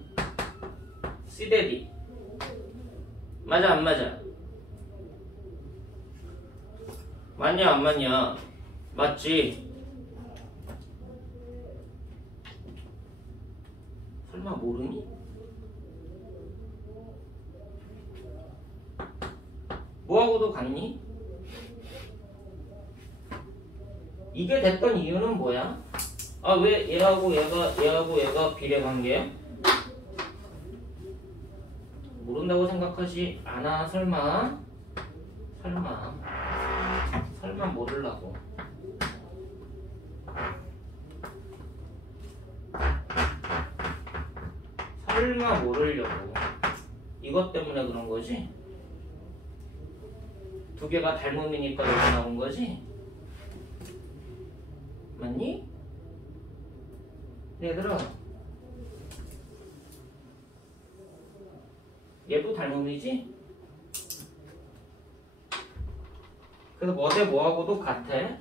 C 대 D. 맞아 안 맞아? 맞냐 안 맞냐? 맞지? 설마 모르니? 뭐하고도 같니? 이게 됐던 이유는 뭐야? 아, 왜 얘하고 얘가 비례관계야? 모른다고 생각하지 않아? 설마 모르려고. 설마 모르려고. 이것 때문에 그런 거지? 두 개가 닮음이니까 여기 나온 거지? 맞니? 얘들아, 얘도 닮음이지? 그래서 뭐 대 뭐하고도 같아.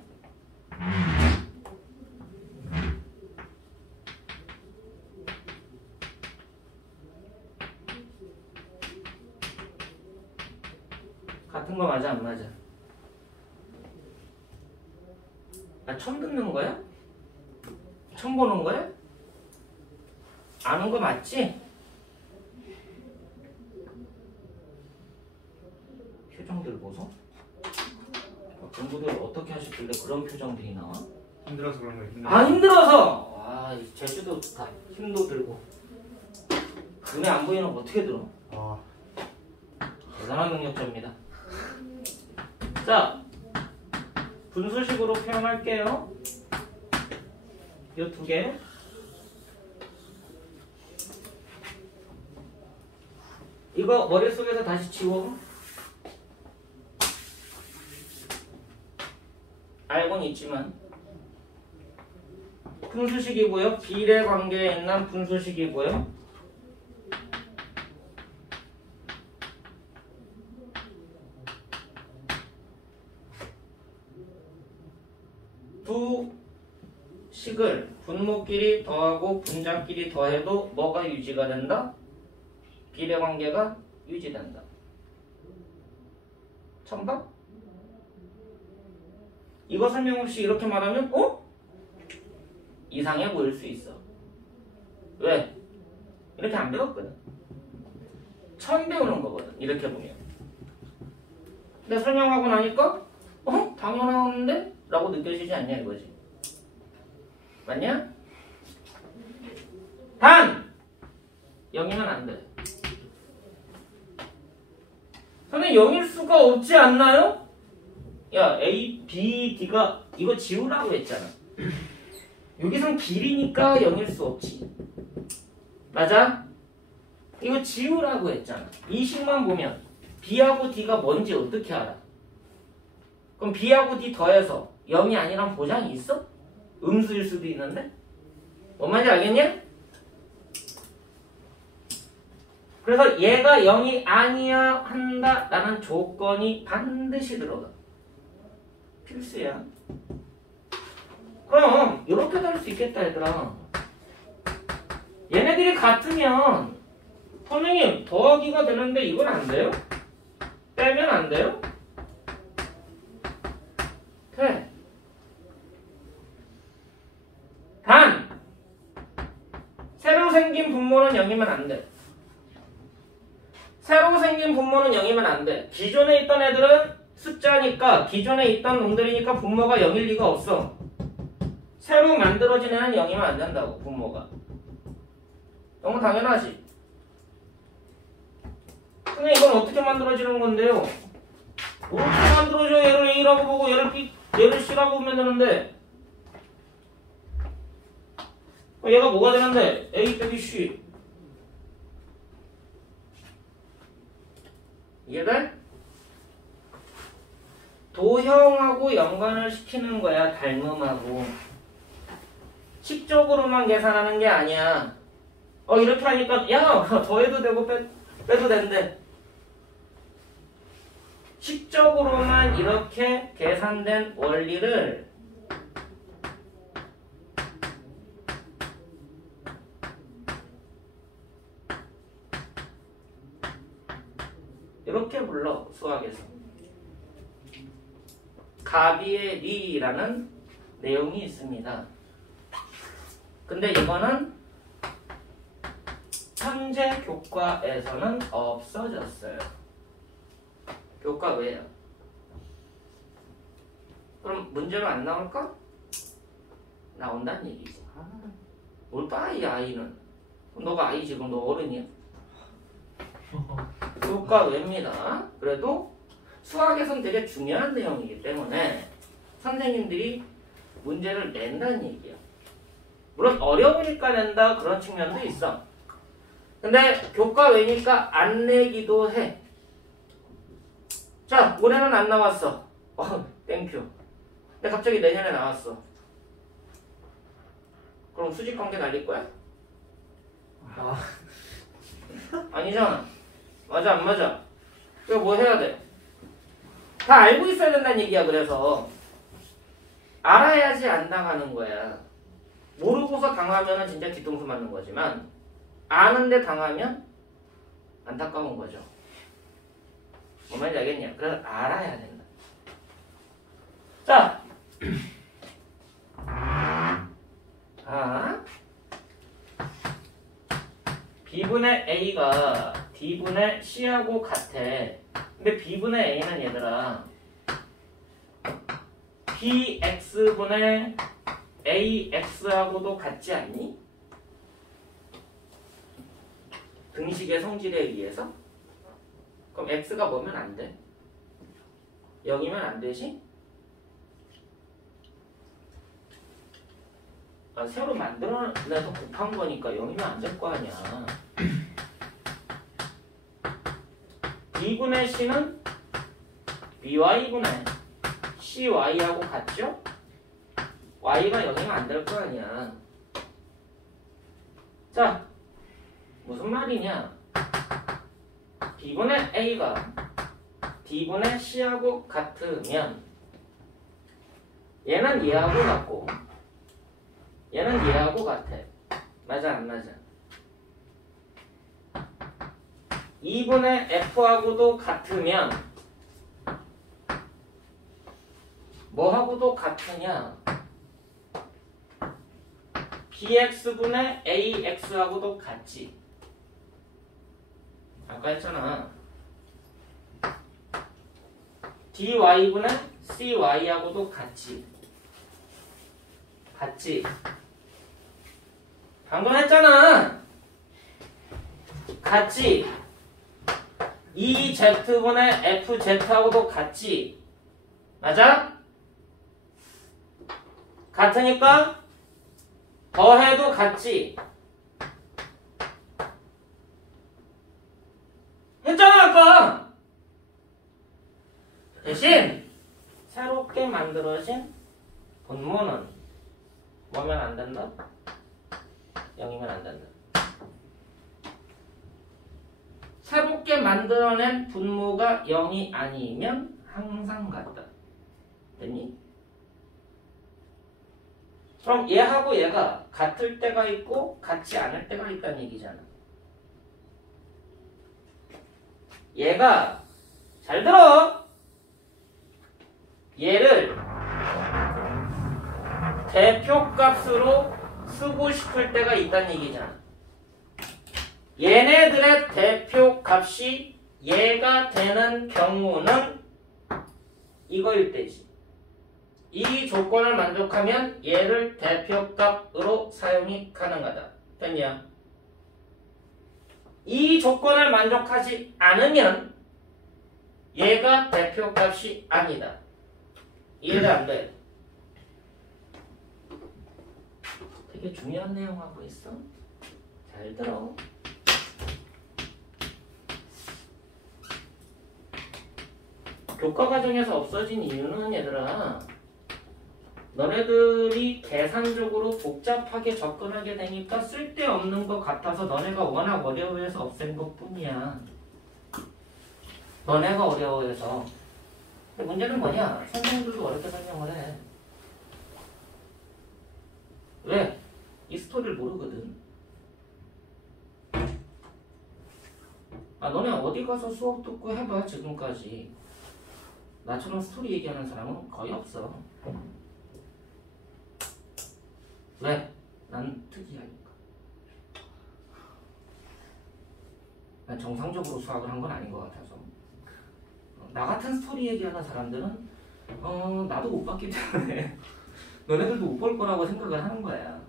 같은 거 맞아 안 맞아? 아, 처음 듣는 거야? 처음 보는 거야? 아는 거 맞지? 표정들 보소. 공부들 어떻게 하셨길래 그런 표정들이 나와? 힘들어서 그런 거야. 힘들어서. 아, 힘들어서! 아, 제주도 다 힘도 들고 눈에 안 보이는 거 어떻게 들어? 아, 대단한 능력자입니다. 자, 분수식으로 표현할게요. 이 두 개. 이거 머릿속에서 다시 지워. 알고는 있지만 분수식이고요. 비례관계에 있는 분수식이고요. 두 식을 분모끼리 더하고 분자끼리 더해도 뭐가 유지가 된다? 비례관계가 유지된다. 정답? 이거 설명 없이 이렇게 말하면 이상해 보일 수 있어. 왜? 이렇게 안 배웠거든. 처음 배우는 거거든. 이렇게 보면. 근데 설명하고 나니까 당연한데? 라고 느껴지지 않냐 이거지. 맞냐? 단! 0이면 안 돼. 선생님 0일 수가 없지 않나요? 야, A, B, D가 이거 지우라고 했잖아. 여기선 길이니까 0일 수 없지. 맞아? 이거 지우라고 했잖아. 이 식만 보면 B하고 D가 뭔지 어떻게 알아? 그럼 B하고 D 더해서 0이 아니란 보장이 있어? 음수일 수도 있는데? 뭔 말인지 알겠냐? 그래서 얘가 0이 아니야 한다라는 조건이 반드시 들어가. 필수야. 그럼 이렇게도 할 수 있겠다 얘들아. 얘네들이 같으면 선생님 더하기가 되는데 이건 안 돼요? 빼면 안 돼요? 돼. 단 새로 생긴 분모는 0이면 안 돼. 새로 생긴 분모는 0이면 안 돼. 기존에 있던 애들은 숫자니까 기존에 있던 놈들이니까 분모가 0일 리가 없어. 새로 만들어진 애는 0이면 안 된다고 분모가. 너무 당연하지. 근데 이건 어떻게 만들어지는 건데요? 어떻게 만들어져? 얘를 A라고 보고 얘를 C라고 보면 되는데 얘가 뭐가 되는데? A 빼기 C. 이해돼? 도형하고 연관을 시키는 거야, 닮음하고. 식적으로만 계산하는 게 아니야. 이렇게 하니까 야 더해도 되고 빼도 된대. 식적으로만 이렇게 계산된 원리를 이렇게 불러 수학에서. 가비의 리라는 내용이 있습니다. 근데 이거는 현재 교과에서는 없어졌어요. 교과 왜요? 그럼 문제로 안 나올까? 나온다는 얘기지. 뭘 봐, 이 아이는. 너가 아이지, 그럼 너 어른이야? 교과 왜입니다. 그래도 수학에선 되게 중요한 내용이기 때문에 선생님들이 문제를 낸다는 얘기야. 물론 어려우니까 낸다 그런 측면도 있어. 근데 교과 외니까 안 내기도 해. 자, 올해는 안 나왔어. 땡큐. 근데 갑자기 내년에 나왔어. 그럼 수직 관계 날릴 거야? 아니잖아. 맞아, 안 맞아? 그래, 뭐 해야 돼? 다 알고 있어야 된다는 얘기야. 그래서 알아야지 안 당하는 거야. 모르고서 당하면 진짜 뒤통수 맞는 거지만 아는데 당하면 안타까운 거죠. 뭔 말인지 알겠냐? 그래서 알아야 된다. 자, B분의 A가 D분의 C하고 같아. 근데 B분의 A는 얘들아 BX분의 AX하고도 같지 않니? 등식의 성질에 의해서? 그럼 X가 뭐면 안 돼? 0이면 안 되지? 새로 만들어내서 곱한 거니까 0이면 안 될 거 아니야. B분의 C는 BY분의 CY하고 같죠? Y가 0이면 안 될 거 아니야. 자, 무슨 말이냐? B분의 A가 D분의 C하고 같으면 얘는 얘하고 같고 얘는 얘하고 같아. 맞아, 안 맞아? 2분의 F하고도 같으면 뭐하고도 같으냐? BX분의 AX하고도 같지. 아까 했잖아. DY분의 CY하고도 같지. 같지. 방금 했잖아. 같지. EZ분의 FZ하고도 같지. 맞아? 같으니까 더해도 같지. 했잖아 아까. 대신 새롭게 만들어진 분모는 뭐면 안 된다? 0이면 안 된다. 새롭게 만들어낸 분모가 0이 아니면 항상 같다. 됐니? 그럼 얘하고 얘가 같을 때가 있고 같지 않을 때가 있다는 얘기잖아. 얘가 잘 들어. 얘를 대표값으로 쓰고 싶을 때가 있다는 얘기잖아. 얘네들의 대표값이 얘가 되는 경우는 이거일 때지. 이 조건을 만족하면 얘를 대표값으로 사용이 가능하다. 됐냐? 이 조건을 만족하지 않으면 얘가 대표값이 아니다. 이해가 안 돼? 되게 중요한 내용 하고 있어. 잘 들어. 교과 과정에서 없어진 이유는 얘들아 너네들이 계산적으로 복잡하게 접근하게 되니까 쓸데없는 것 같아서 너네가 워낙 어려워해서 없앤 것뿐이야. 너네가 어려워해서. 근데 문제는 뭐냐? 선생님들도 어렵게 설명을 해. 왜? 이 스토리를 모르거든. 아, 너네 어디 가서 수업 듣고 해봐. 지금까지 나처럼 스토리 얘기하는 사람은 거의 없어. 왜? 난 특이하니까. 난 정상적으로 수학을 한 건 아닌 것 같아서. 나 같은 스토리 얘기하는 사람들은 나도 못 봤기 때문에 너네들도 못 볼 거라고 생각을 하는 거야.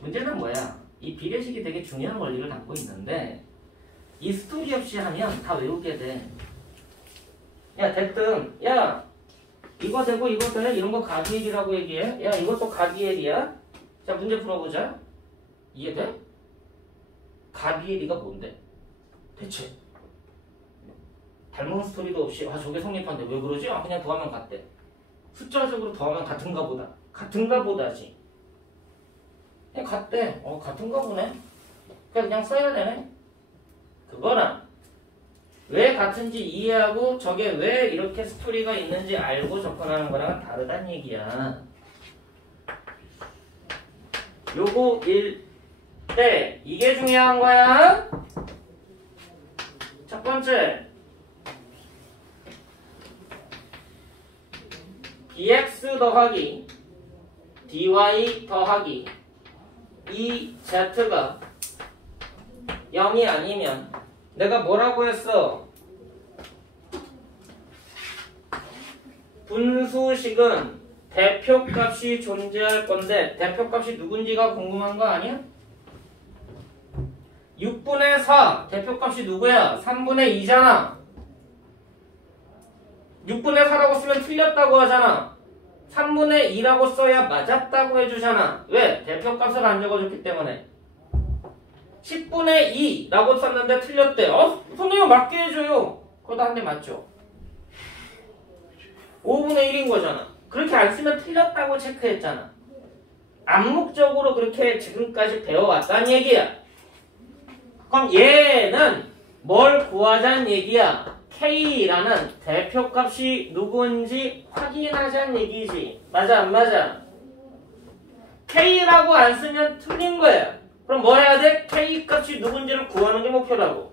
문제는 뭐야? 이 비례식이 되게 중요한 원리를 담고 있는데 이 스토리 없이 하면 다 외우게 돼. 야, 됐든 야, 이거 되고 이거 돼? 이런 거 가디엘이라고 얘기해? 야, 이것도 가디엘이야? 자, 문제 풀어보자. 이해돼? 가디엘이가 뭔데? 대체 닮은 스토리도 없이 저게 성립한데 왜 그러지? 그냥 더하면 같대. 숫자적으로 더하면 같은가 보다. 같은가 보다지. 그냥 같대. 같은가 보네. 그냥 써야 되네. 그거랑 왜 같은지 이해하고 저게 왜 이렇게 스토리가 있는지 알고 접근하는 거랑은 다르단 얘기야. 요거 1대 이게 중요한 거야. 첫 번째 dx 더하기 dy 더하기 2z가 0이 아니면 내가 뭐라고 했어? 분수식은 대표값이 존재할 건데 대표값이 누군지가 궁금한 거 아니야? 6분의 4 대표값이 누구야? 3분의 2잖아. 6분의 4라고 쓰면 틀렸다고 하잖아. 3분의 2라고 써야 맞았다고 해주잖아. 왜? 대표값을 안 적어줬기 때문에. 10분의 2라고 썼는데 틀렸대. 선생님 맞게 해줘요. 그거 다 한 대 맞죠? 5분의 1인 거잖아. 그렇게 안 쓰면 틀렸다고 체크했잖아. 암묵적으로 그렇게 지금까지 배워왔다는 얘기야. 그럼 얘는 뭘 구하자는 얘기야? K라는 대표값이 누군지 확인하자는 얘기지. 맞아 안 맞아? K라고 안 쓰면 틀린 거야. 그럼 뭐 해야 돼? K 값이 누군지를 구하는 게 목표라고.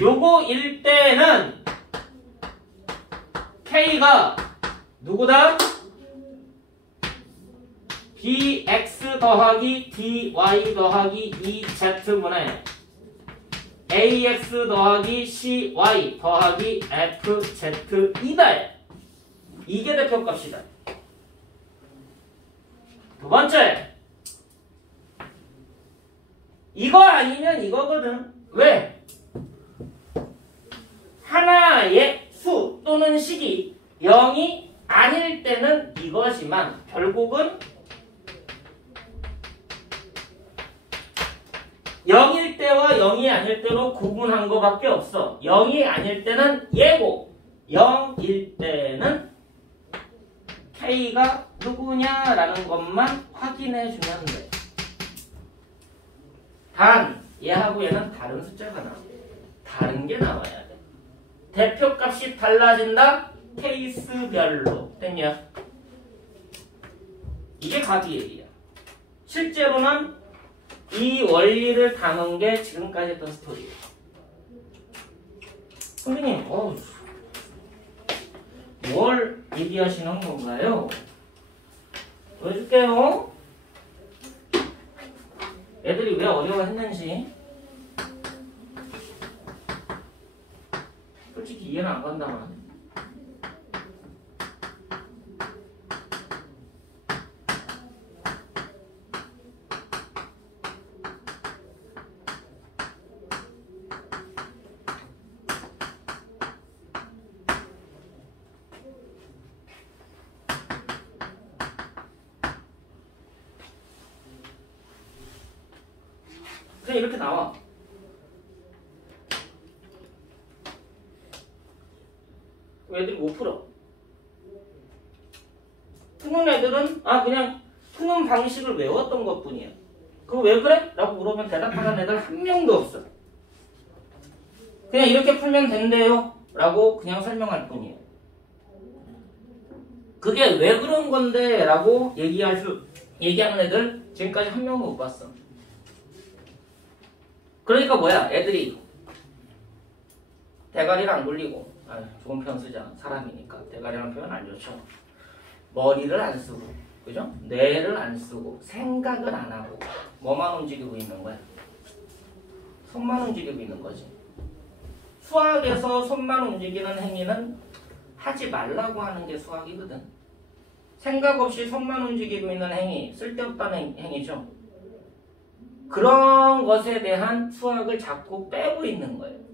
요거 일 때는 K가 누구다? dx 더하기 dy 더하기 2z분의 ax 더하기 cy 더하기 fz이다. 이게 대표값이다. 두 번째, 이거 아니면 이거거든. 왜? 하나의 수 또는 식이 0이 아닐 때는 이거지만 결국은 0일 때와 0이 아닐 때로 구분한 거밖에 없어. 0이 아닐 때는 얘고 0일 때는 K가 누구냐라는 것만 확인해 주면 돼. 단 얘하고 얘는 다른 숫자가 나와. 다른 게 나와야 돼. 대표값이 달라진다? 케이스별로. 됐냐? 이게 가디엘이야. 실제로는 이 원리를 담은 게 지금까지 했던 스토리예요. 선생님, 뭘 얘기하시는 건가요? 보여줄게요. 애들이 왜 어려워했는지 솔직히 이해는 안 간다만. 그냥 이렇게 나와. 애들이 못 풀어. 푸는 애들은 그냥 푸는 방식을 외웠던 것뿐이야. 그거 왜 그래? 라고 물으면 대답하는 애들 한 명도 없어. 그냥 이렇게 풀면 된대요 라고 그냥 설명할 뿐이에요. 그게 왜 그런 건데 라고 얘기하는 애들 지금까지 한 명도 못 봤어. 그러니까 뭐야? 애들이 대가리를 안 굴리고, 좋은 표현 쓰자. 사람이니까 대가리라는 표현 안 좋죠. 머리를 안 쓰고, 그죠? 뇌를 안 쓰고, 생각을 안 하고, 뭐만 움직이고 있는 거야? 손만 움직이고 있는 거지. 수학에서 손만 움직이는 행위는 하지 말라고 하는 게 수학이거든. 생각 없이 손만 움직이고 있는 행위, 쓸데없다는 행위죠. 그런 것에 대한 수학을 자꾸 빼고 있는 거예요.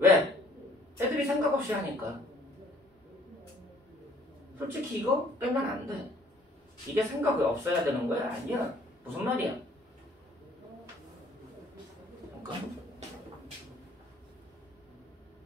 왜? 애들이 생각 없이 하니까. 솔직히 이거 빼면 안 돼. 이게 생각이 없어야 되는 거야? 아니야. 무슨 말이야? 잠깐.